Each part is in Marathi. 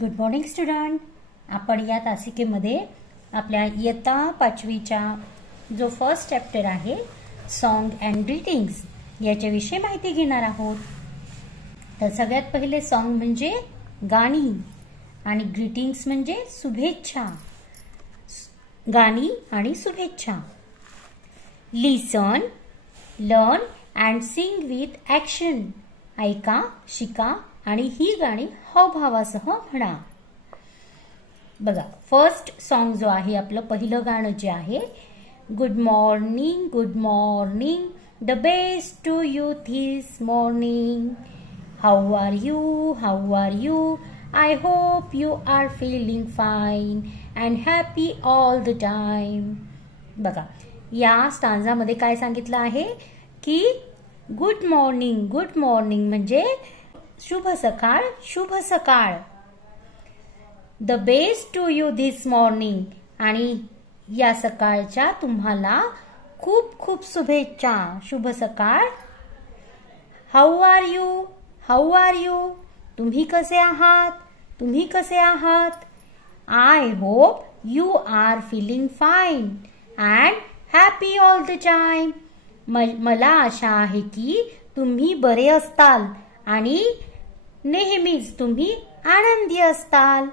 Good morning student. आपण या तासिकेमध्ये आपल्या इयत्ता 5वीचा जो फर्स्ट चॅप्टर आहे सॉन्ग अँड ग्रीटिंग्स याच्याविषयी माहिती घेणार आहोत. तर सगळ्यात पहिले सॉन्ग म्हणजे गाणी आणि ग्रीटिंग्स म्हणजे शुभेच्छा. गाणी आणि शुभेच्छा. Listen, learn and sing with action. ऐका, शिका आणि ही गाणी हावभावासह म्हणा. बघा, फर्स्ट सॉन्ग जो आहे आपलं पहिलं गाणं जे आहे, good morning good morning the best to you this morning. How are you I hope you are feeling fine and happy all the time. बघा, या स्टांजामध्ये काय सांगितलं आहे की गुड मॉर्निंग म्हणजे शुभ सकाळ, शुभ सकाळ. The best to you this morning आणि या सकाळच्या तुम्हाला खूप खूप शुभेच्छा, शुभ सकाळ. हाऊ आर यू तुम्ही कसे आहात. I hope you are feeling fine and happy all the time. मला आशा आहे की तुम्ही बरे असताल आणि नेहमीच तुम्ही आनंदी असताल.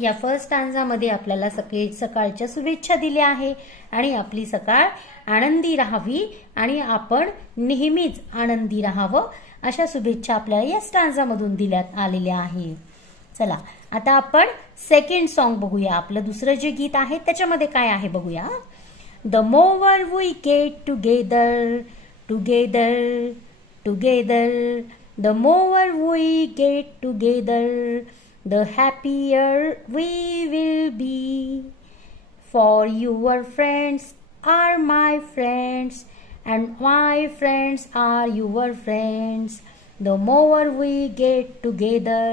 या फर्स्ट स्टांजामध्ये आपल्याला सकाळच्या शुभेच्छा दिल्या आहे आणि आपली सकाळ आनंदी राहावी आणि आपण नेहमीच आनंदी राहावं अशा शुभेच्छा आपल्याला या स्टांजामधून दिल्यात आलेल्या आहे. चला, आता आपण सेकंड सॉन्ग बघूया. आपलं दुसरं जे गीत आहे त्याच्यामध्ये काय आहे बघूया. The more we get together the more we get together, the happier we will be. For your friends are my friends, and my friends are your friends. The more we get together,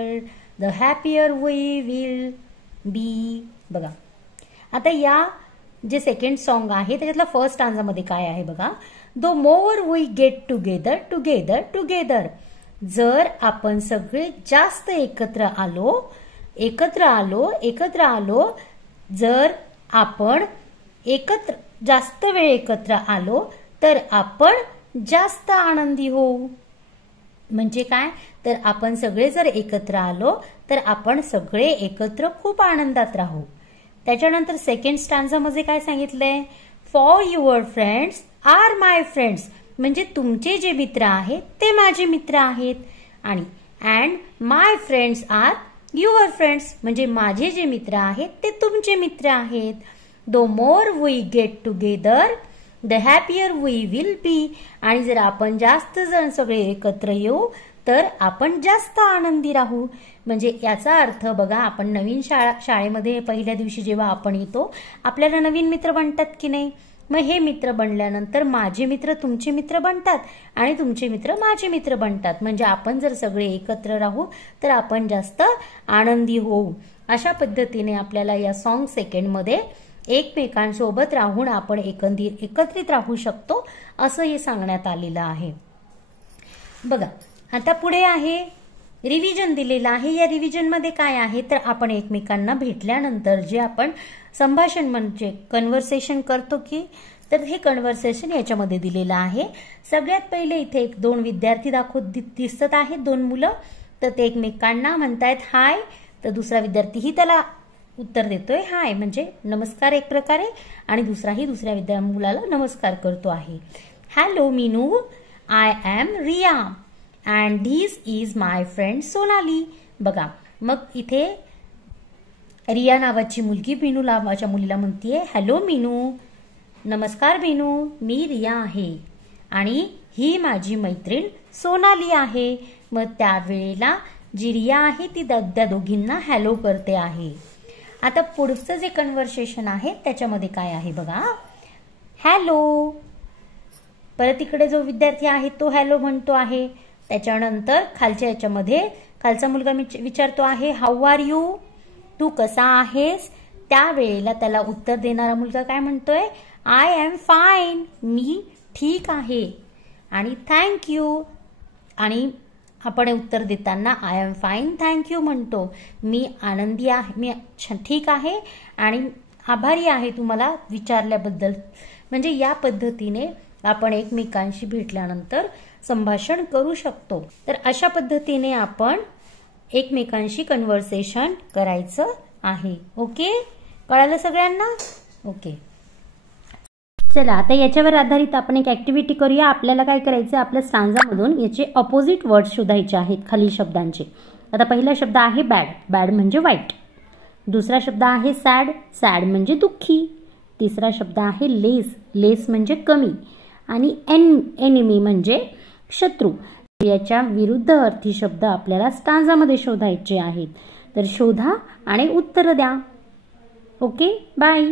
the happier we will be. बघा, आता या जे सेकंड सॉन्ग आहे त्याच्यातला फर्स्ट स्टांजामध्ये काय आहे बघा. The more we get together. जर आपण सगळे जास्त एकत्र आलो, जर आपण जास्त वेळ एकत्र आलो तर आपण जास्त आनंदी होऊ. म्हणजे काय, तर आपण सगळे जर एकत्र आलो तर आपण सगळे एकत्र खूप आनंदात राहू. त्याच्यानंतर सेकंड स्टांजामध्ये काय सांगितलंय, for your friends are my friends म्हणजे तुमचे जे मित्र आहेत ते माझे मित्र आहेत. आणि and my friends are your friends म्हणजे माझे जे मित्र आहेत ते तुमचे मित्र आहेत. The more we get together the happier we will be. आणि जर आपण जास्त जण सगळे एकत्र येऊ तर आपण जास्त आनंदी राहू. म्हणजे याचा अर्थ बघा, आपण नवीन शाळेमध्ये पहिल्या दिवशी जेव्हा आपण येतो आपल्याला नवीन मित्र बनतात की नाही. मग हे मित्र बनल्यानंतर माझे मित्र तुमचे मित्र बनतात आणि तुमचे मित्र माझे मित्र बनतात. म्हणजे आपण जर सगळे एकत्र राहू तर आपण जास्त आनंदी होऊ. अशा पद्धतीने आपल्याला या सॉन्ग सेकंडमध्ये एकमेकांसोबत राहून आपण एकत्रित राहू शकतो असं हे सांगण्यात आलेलं आहे. बघा, आता पुढे आहे रिव्हिजन दिलेलं आहे. या रिव्हिजनमध्ये काय आहे तर आपण एकमेकांना भेटल्यानंतर जे आपण संभाषण म्हणजे कन्व्हर्सेशन करतो की, तर हे कन्व्हर्सेशन याच्यामध्ये दिलेलं आहे. सगळ्यात पहिले इथे दोन विद्यार्थी दिसत आहेत, दोन मुलं. तर ते एकमेकांना म्हणतायत हाय, तर दुसरा विद्यार्थीही त्याला उत्तर देतोय हाय म्हणजे नमस्कार एक प्रकारे, आणि दुसराही दुसऱ्या मुलाला नमस्कार करतो आहे. Hello Meenu, I am Riya and this is my friend Sonali. बघा, मग इथे रिया नावाची मुलगी मीनू नावाच्या मुलीला म्हणतीये हॅलो मीनू, नमस्कार मीनू, मी रिया आहे आणि ही माझी मैत्रीण सोनाली आहे. मग त्यावेळेला जी रिया आहे ती त्या दोघींना हॅलो करते आहे. आता पुढचं जे कन्व्हर्सेशन आहे त्याच्यामध्ये काय आहे बघा. हॅलो, परत इकडे जो विद्यार्थी आहे तो हॅलो म्हणतो आहे. त्याच्यानंतर खालच्या याच्यामध्ये खालचा मुलगा विचारतो आहे हाऊ आर यू, तू कसा आहेस. त्यावेळेला त्याला उत्तर देणारा मुलगा काय म्हणतोय, आय एम फाईन, मी ठीक आहे. आणि थँक यू, आणि आपण उत्तर देताना आय एम फाईन थँक्यू म्हणतो. मी आनंदी आहे, मी ठीक आहे आणि आभारी आहे तुम्हाला विचारल्याबद्दल. म्हणजे या पद्धतीने आपण एकमेकांशी भेटल्यानंतर संभाषण करू शकतो. तर अशा पद्धतीने आपण एकमेकांशी कन्व्हर्सेशन करायचं आहे. ओके, कळालं सगळ्यांना? ओके, चला आता याच्यावर आधारित आपण एक ऍक्टिव्हिटी करूया. आपल्याला काय करायचं, आपल्या स्टांजामधून याचे अपोजिट वर्ड शोधायचे आहेत खालील शब्दांचे. आता पहिला शब्द आहे बॅड, बॅड म्हणजे वाईट. दुसरा शब्द आहे सॅड, सॅड म्हणजे दुःखी. तिसरा शब्द आहे लेस, लेस म्हणजे कमी. आणि एनिमी म्हणजे शत्रू. याच्या विरुद्ध अर्थी शब्द आपल्याला स्टांजामध्ये शोधायचे आहेत. तर शोधा आणि उत्तर द्या. Okay, bye.